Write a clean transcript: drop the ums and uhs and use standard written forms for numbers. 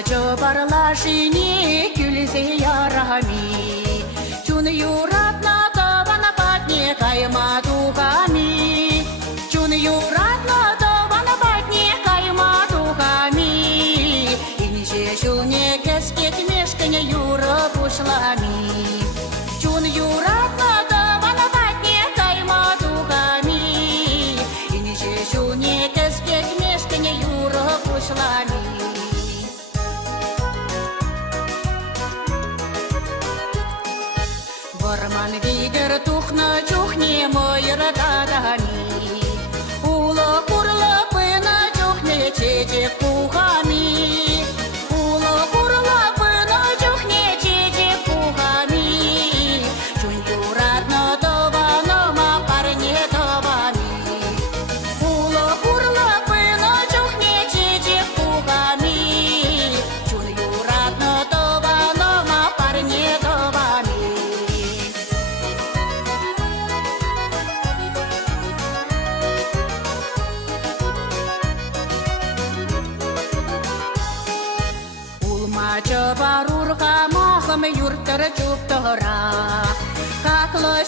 Улмачы барлашыне күлзе ярами, чун юратна тавана патне кайма тухами, чун юратна тавана патне кайма тухами, инже шулне кескет мешкане юра бушлами, чун юратна тавана патне кайма тухами, инже шулне кескет мешкане юра бушлами. Варман видер тухна чухне мойра дадами, ула курла пына чухне чечек пухами, ула курла пына чухне чечек пухами, чун юратно тованома парне товами, ула курла пына чухне чечек пухами, чун юратно тованома парне товами. Улмачы барурға махым юрттыр чуптыра, Каклы